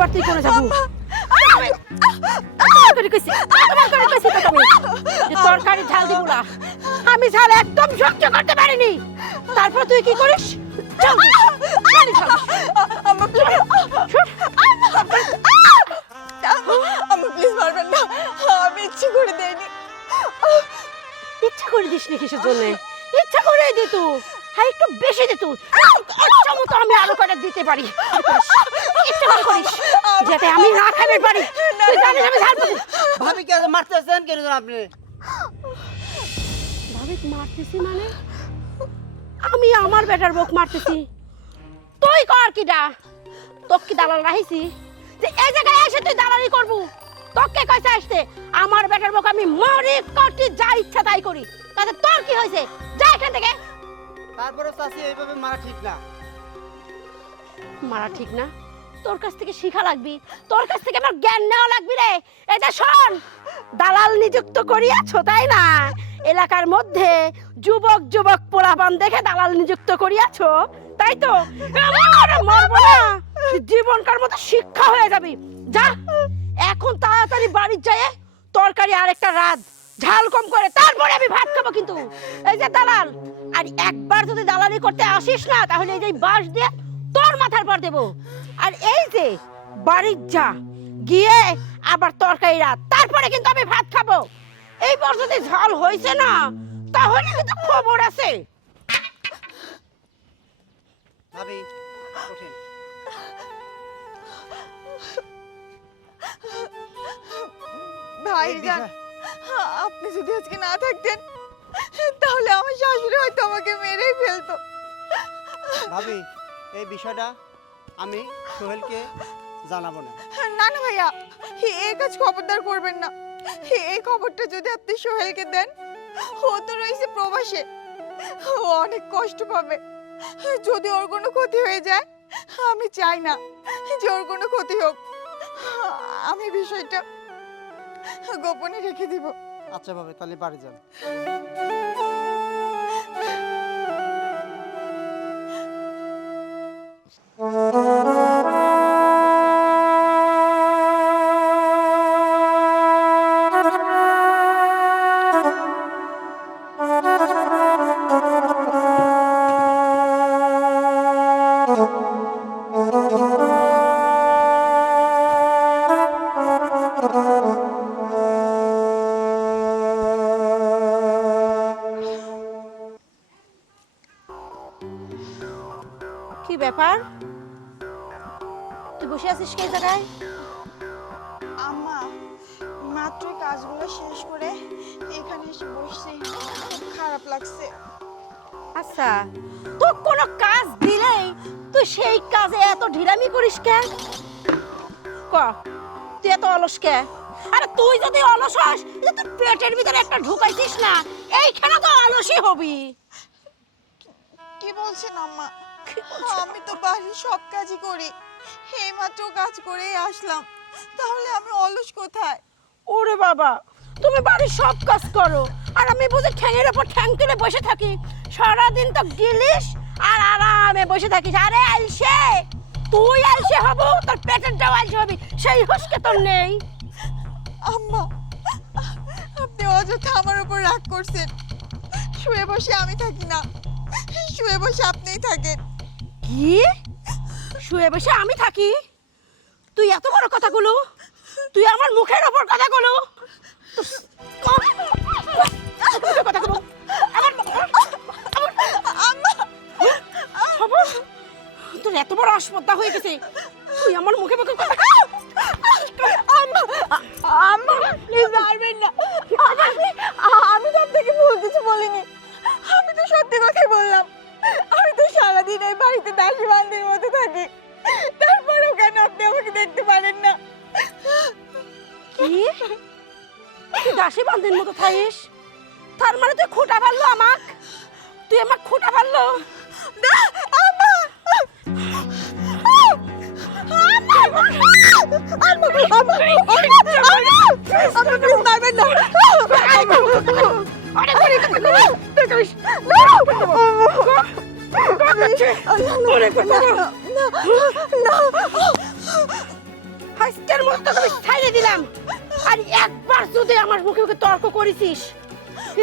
করে যাব তরকারি ঝাল দিব না আমি ঝাল একদম সহ্য করতে পারিনি তারপর তুই কি করিস চল গাড়ি চল আম্মা প্লিজ মারবেন না আমি ইচ্ছে করে দেয়নি ইচ্ছা করে দিস নি কিসের জন্য ইচ্ছা করে দিত হ্যাঁ একটু বেশি দিত আমি আরও কটা দিতে পারি? ইচ্ছা করে করিস। যাতে আমি না খাবে পারি। তুই জানিস আমি পাবো ভাবি কে মারতেছেন কেন আপনি? ভাবি মারতেছি মানে? আমি আমার বেটার মারতেছি। তুই কর কিডা। তোকে কি দালাল রাখিছি? যে এই জায়গায় এসে তুই দালালি করবু? তোকে কইছে আসতে আমার বেটার বক আমি মরি কটি যা ইচ্ছা তাই করি। তাতে তোর কি হয়েছে? যা এখান থেকে। তারপরে চাষি এইভাবে মারা ঠিক না। মারা ঠিক না? তোর কাছ থেকে শিখা লাগবি। তোর কাছ থেকে আমার জ্ঞান নেওয়া লাগবি রে। যে শোন, দালাল নিযুক্ত করিয়াছো, তাই না? এলাকার মধ্যে যুবক যুবক পোলাপান দেখে দালাল নিযুক্ত করিয়াছো, তাই তো? জীবনকার মতো শিক্ষা হয়ে যাবি। যা, এখন তাড়াতাড়ি বাড়ি যায় তরকারি আরেকটা রাত ঝাল কম করে, তারপরে আমি ভাত খাব কিন্তু। এই যে দালাল, আর একবার যদি দালালি করতে আসিস না, তাহলে এই যে বাঁশ দিয়ে তোর মাথার পর দেবো। আর এই যে বাড়ির যা গিয়ে আবার তরকারি রাত তারপরে কিন্তু আমি ভাত খাব। এই যদি ঝাল হয়েছে না তাহলে কিন্তু খবর আছে। ভাবি ওঠেন আপনি যদি আজকে না থাকতেন তাহলে আমার শাশুড়ি হয়তো আমাকে মেরেই ফেলতো। ভাবি এই বিষয়টা আমি সোহেলকে জানাব না। না না ভাইয়া এই কাজ খবরদার করবেন না। এই খবরটা যদি আপনি সোহেলকে দেন ও তো রয়েছে প্রবাসে। ও অনেক কষ্ট পাবে। যদি ওর কোনো ক্ষতি হয়ে যায় আমি চাই না যে ওর কোনো ক্ষতি হোক। আমি বিষয়টা গোপনে রেখে দিব। আচ্ছা ভাবি তাহলে বাড়ি যান। ব্যাপার? তুই বসে আছিস কে জায়গায়? আম্মা মাত্র কাজগুলো শেষ করে এখানে এসে বসছি খুব খারাপ লাগছে। আচ্ছা তোর কোনো কাজ দিলেই তুই সেই কাজে এত ঢিলামি করিস কে? ক তুই এত অলস কে? আরে তুই যদি অলস হস তোর পেটের ভিতরে একটা ঢুকাইছিস না এইখানে তো অলসই হবি। কি বলছেন আম্মা? আমি তো বাড়ির সব কাজই করি। এইমাত্র কাজ করেই আসলাম। তাহলে আমি অলস কোথায়? ওরে বাবা তুমি বাড়ির সব কাজ করো। আর আমি বুঝি ঠ্যাঙের ওপর ঠ্যাং তুলে বসে থাকি। সারাদিন তো গিলিস আর আরামে বসে থাকিস। আরে আলসে! তুই আলসে হব তোর পেটেরটাও আলসে হবি। সেই হুঁশকে তোর নেই। আম্মা আপনি অযথা আমার উপর রাগ করছেন। শুয়ে বসে আমি থাকি না। শুয়ে বসে আপনিই থাকেন। কি? শুয়ে বসে আমি থাকি? তুই এত বড় কথাগুলো? তুই আমার মুখের ওপর কথা তার মানে তুই খুঁটা পারল আমাক তুই আমার খুঁটা অনেক আজকের মতো তোকে দিলাম আর একবার যদি আমার মুখে মুখে তর্ক করেছিস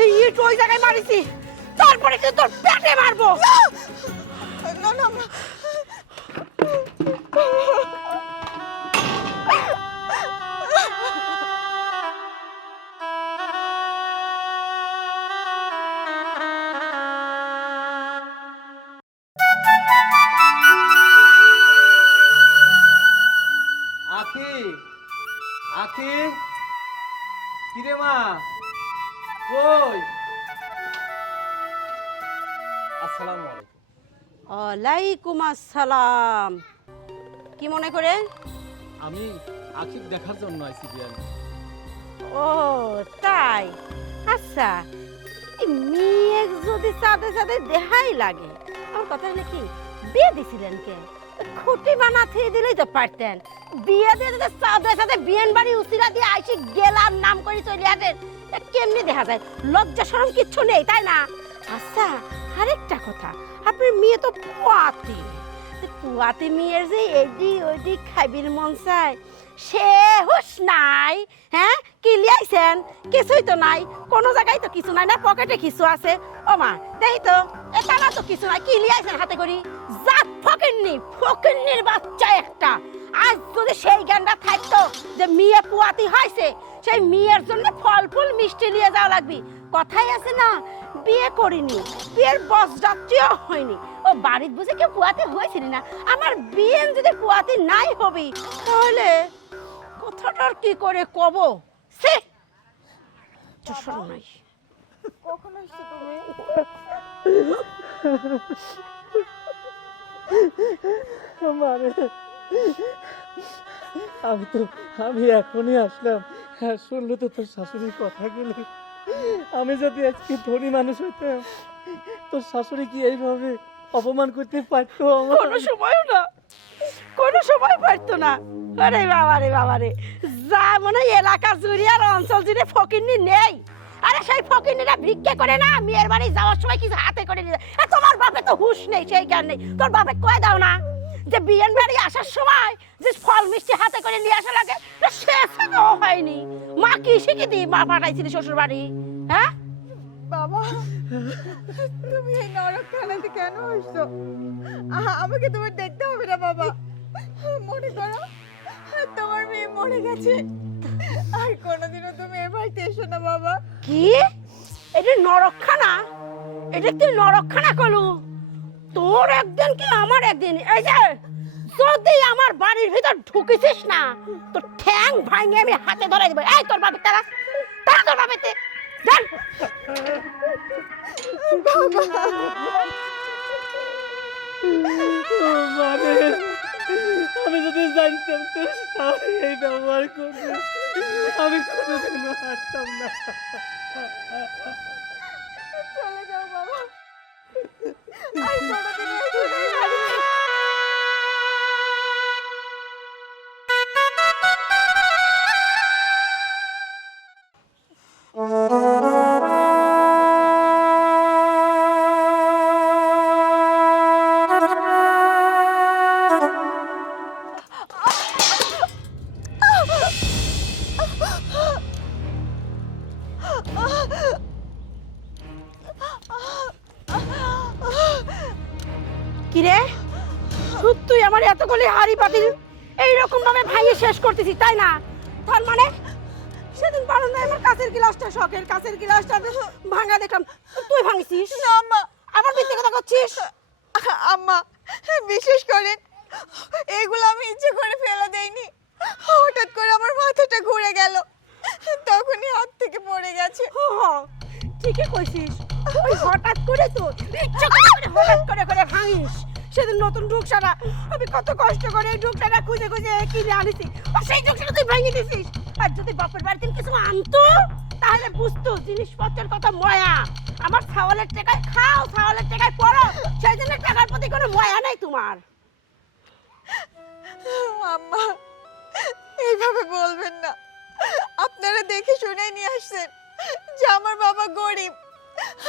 এই ইট ওই জায়গায় মারিছি। তারপরে কিন্তু তোর পেটে মারবো। না! না আসসালামু আলাইকুম। ওয়ালাইকুম আসসালাম। কি মনে করে? আমি আখিক দেখার জন্য আইছি বিয়ান ও তাই? আচ্ছা এই মেয়ে যদি সাথে সাথে দেখাই লাগে আমার কথা হলো কি বিয়ে দিছিলেন কে? খুঁটি বানাতে দিলেই তো পারতেন। বিয়ে দিয়ে যদি সাথে সাথে বিয়েন বাড়ি উসিরা দিয়ে আইসি গেলার নাম করে চলে আসেন কেমনি দেখা যায়? লজ্জা শরম কিচ্ছু নেই তাই না? আচ্ছা আরেকটা কথা, আপনার মেয়ে তো পুয়াতি। পুয়াতি মেয়ের যে এডি ওইডি খাইবির মন চায়, সে হুশ নাই হ্যাঁ? কি লিয়াইছেন? কিছুই তো নাই, কোনো জায়গায় তো কিছু নাই না, পকেটে কিছু আছে। ও মা দেখি তো এটা না তো কিছু নাই, কি লিয়াইছেন হাতে করি? জাত ফকিন্নি, ফকিন্নির বাচ্চা একটা। আজ যদি সেই জ্ঞানটা থাকতো যে মেয়ে পুয়াতি হয়েছে সেই মেয়ের জন্য ফল ফুল মিষ্টি নিয়ে যাওয়া লাগবে। কথাই আছে না বিয়ে করিনি। বিয়ের বস যাত্রীও হয়নি। ও বাড়ির বুঝে কেউ পুয়াতে হয়েছিল না? আমার বিয়ে যদি পুয়াতে নাই হবি তাহলে কথাটার কি করে কব? সে নাই। কখন আসছো তুমি? আমি তো আমি এখনই আসলাম। হ্যাঁ শুনলো তো তোর শাশুড়ির কথাগুলো। আমি যদি আজকে ধনী মানুষ হইতাম তোর শাশুড়ি কি এইভাবে অপমান করতে পারতো কোনো সময়ও না। কোনো সময় পারতো না। আরে বাবা রে বাবা রে। যা মনে এলাকা জুড়ে আর অঞ্চল জুড়ে ফকিরনি নেই। আরে সেই ফকিরনিরা ভিক্ষে করে না মেয়ের বাড়ি যাওয়ার সময় কিছু হাতে করে নিয়ে যায়। এ, তোমার বাপে তো হুশ নেই সেই নেই তোর বাপে কয়ে দাও না যে বিয়ের বাড়ি আসার সময় যে ফল মিষ্টি হাতে করে নিয়ে আসা লাগে সে হয়নি। মা কি শিখে দি মা পাঠাইছিলি শ্বশুর বাড়ি হ্যাঁ? বাবা তুমি এই নরকখানাতে কেন আসছো? আমাকে তোমার দেখতে হবে না বাবা। মনে করো তোমার মেয়ে মরে গেছে। আর কোনোদিনও তুমি এ বাড়িতে এসো না বাবা। কি? এটা নরকখানা? এটা তুই নরকখানা কলু? তোর একদিন কি আমার একদিন? এই যে যদি আমার বাড়ির ভিতর ঢুকেছিস না তোর ঠ্যাং ভাঙে আমি হাতে ধরে দেবো। এই তোর বাপের তারা তারা তোর বাপের আমি যদি জানতাম তোর স্বামী এই ব্যবহার করবে, আমি কোনোদিনও আসতাম না। চলে যাও বাবা। কিরে? তুই আমার এতগুলি হাড়ি পাতিল এইরকম ভাবে ভাইয়ে শেষ করতেছিস তাই না? তার মানে? সেদিন বারান্দায় আমার কাছের গিলাসটা শখের কাছের গিলাসটা ভাঙা দেখলাম। তুই ভাঙছিস? না আম্মা। আবার মিথ্যে কথা করছিস আম্মা বিশেষ করেন এগুলো আমি ইচ্ছে করে ফেলে দেইনি। হঠাৎ করে আমার মাথাটা ঘুরে গেল। তখনই হাত থেকে পড়ে গেছে। ঠিকই কইছিস। ওই হঠাৎ করে তো ইচ্ছা করে করে হঠাৎ করে করে ভাঙিস। সেদিন নতুন ঢুকসাটা আমি কত কষ্ট করে এই ঢুকসাটা খুঁজে খুঁজে কিনে আনিছি। আর সেই ঢুকসাটা তুই ভেঙে দিছিস। আর যদি বাপের বাড়িতে কিছু আনতো, তাহলে বুঝতো জিনিসপত্রের কথা ময়া। আমার ছাওয়ালের টাকায় খাও, ছাওয়ালের টাকায় পড়ো। সেই জন্য টাকার প্রতি কোনো ময়া নাই তোমার। আম্মা, এইভাবে বলবেন না। আপনারা দেখে শুনে নিয়ে আসছেন যে আমার বাবা গরিব।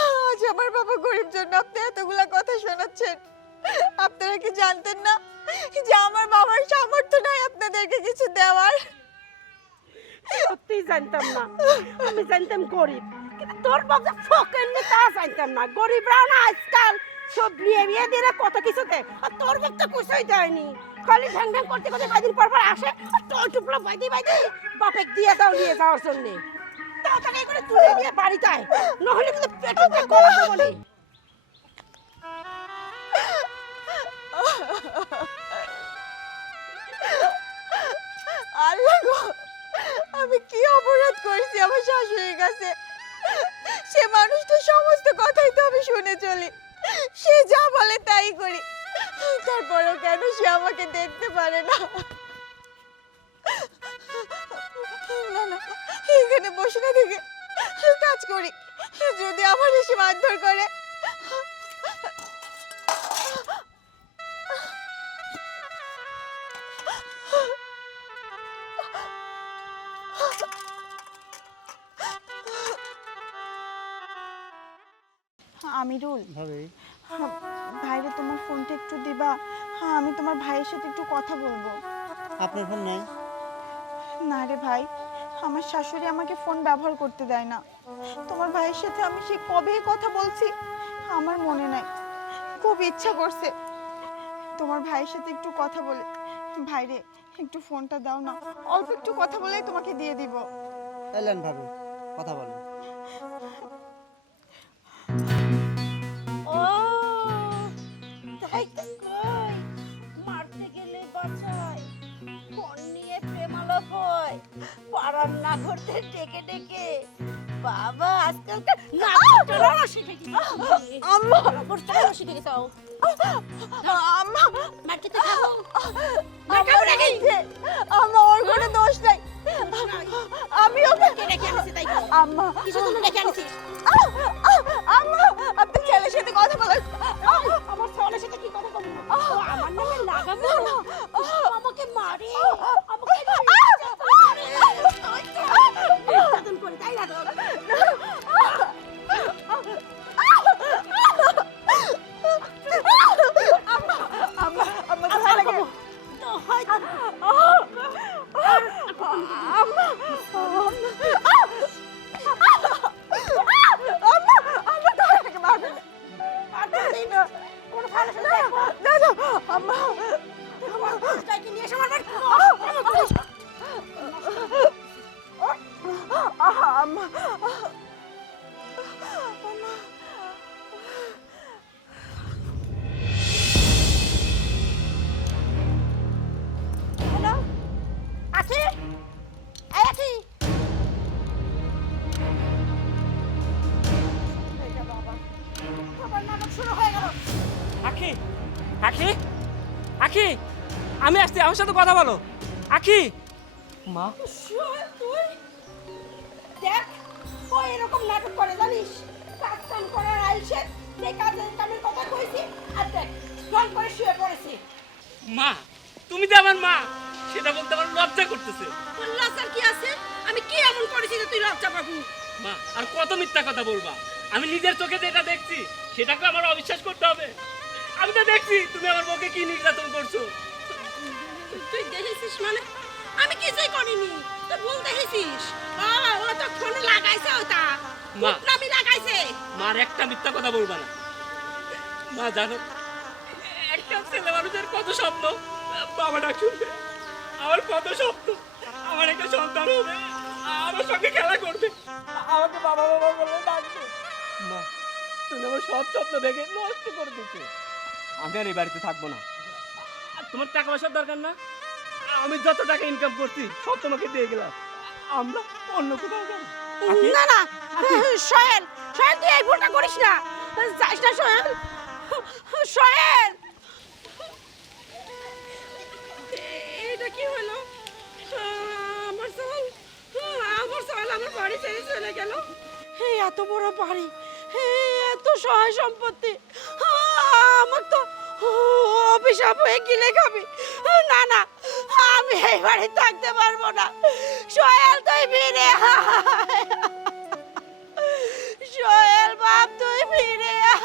আজ আমার বাবা গরিব জন্য আপনি এতগুলা কথা শোনাচ্ছেন। আপনারা কি জানতেন না যে আমার বাবার সামর্থ্য নাই আপনাদেরকে কিছু দেওয়ার? সত্যিই জানতাম না। আমি জানতাম গরিব। তোর বাপ নি তা জানতাম না। আজকাল সব বিয়ে না কত কিছু দেয় আর তোর বাপ তো কিছুই দেয়নি। খালি ঢ্যাং ঢ্যাং করতে করতে কয়দিন পর পর আসে, আর তোর টুপলা বাইদি বাইদি বাপেক দিয়ে দাও নিয়ে যাওয়ার জন্যে। তাড়াতাড়ি করে তুলে নিয়ে বাড়িতে আয় নহলে কিন্তু পেটে আমি কি অপরাধ করেছি? আমার শাশুড়ির কাছে সে মানুষটা সমস্ত কথাই তো আমি শুনে চলি। সে যা বলে তাই করি। তারপরেও কেন সে আমাকে দেখতে পারে না? না না এখানে বসে না থেকে কাজ করি। যদি আমার এসে মারধর করে। আমিরুল। ভাবি। ভাইরে তোমার ফোনটা একটু দিবা। হ্যাঁ আমি তোমার ভাইয়ের সাথে একটু কথা বলব। আপনার ফোন নেই? না রে ভাই আমার শাশুড়ি আমাকে ফোন ব্যবহার করতে দেয় না। তোমার ভাইয়ের সাথে আমি সেই কবে কথা বলছি আমার মনে নাই। খুব ইচ্ছা করছে তোমার ভাইয়ের সাথে একটু কথা বলে। ভাইরে একটু ফোনটা দাও না। অল্প একটু কথা বলেই তোমাকে দিয়ে দিব। এলেন ভাবি কথা বলেন। তাই তো কই? মারতে গেলে বাঁচায়। ফোন নিয়ে প্রেমালাপ হয়। পাড়ার না ঘুরতে ডেকে ডেকে। বাবা আজকালকার না চলো শিখে গেছি আম্মা! চলো শিখে গেছো আম্মা! মারতে তো খাব মার খাব নাকি আম্মা ওর কোনো দোষ নাই। আমি ওকে কে রেখে আনিছি তাই আম্মা। কিছু তুমি রেখে আনিছিস আম্মা আপনি ছেলের সাথে কথা বলেন। নামে আমাকে মারে। আমার সাথে কথা বলো। আখি! মা। তুই দেখ ও এরকম নাটক করে জানিস? কাজ কাম করার আইসে যে কাজের কামের কথা কইছি আর দেখ করে শুয়ে পড়েছি। মা তুমি তো আমার মা সেটা বলতে আমার লজ্জা করতেছে। তোর লজ্জার কি আছে? আমি কি এমন করেছি যে তুই লজ্জা পাবি? মা আর কত মিথ্যা কথা বলবা? আমি নিজের চোখে যেটা দেখছি সেটাকে আমার অবিশ্বাস করতে হবে। আমি তো দেখছি তুমি আমার বউকে কি নির্যাতন করছ? তুই দেখেছিস মানে? আমি কিছুই করিনি। তুই ভুল দেখেছিস? ও ও তো ফোনে লাগাইছে ওটা। মা। নামি লাগাইছে। মার একটা মিথ্যা কথা বলবা না। মা জানো একটা ছেলে মানুষের কত স্বপ্ন। বাবা ডাক শুনবে। আমার কত স্বপ্ন। আমার আমার একটা সন্তান হবে। আমার সঙ্গে খেলা করবে। আমাকে বাবা বাবা বলে ডাকবে মা তুমি আমার সব স্বপ্ন দেখে নষ্ট করে দিচ্ছে আমি আর এই বাড়িতে থাকব না। তোমার টাকা পয়সার দরকার না। আমি যত টাকা ইনকাম করছি সব তোমাকে দিয়ে গেলাম। আমরা অন্য কোথাও যাব? না না। সোহেল সোহেল তুই এই ভুলটা করিস না। যাস না সোহেল সোহেল এটা কি হলো? আমার সোহেল আমার সোহেল আমার বাড়ি ছেড়ে চলে গেল। এই এত বড় বাড়ি এত সহায় সম্পত্তি। আমার তো অভিশাপ হয়ে গিলে খাবি। না না আমি এই বাড়ি থাকতে পারব না। সোহেল তুই ফিরে সোহেল বাপ তুই ফিরে আয়।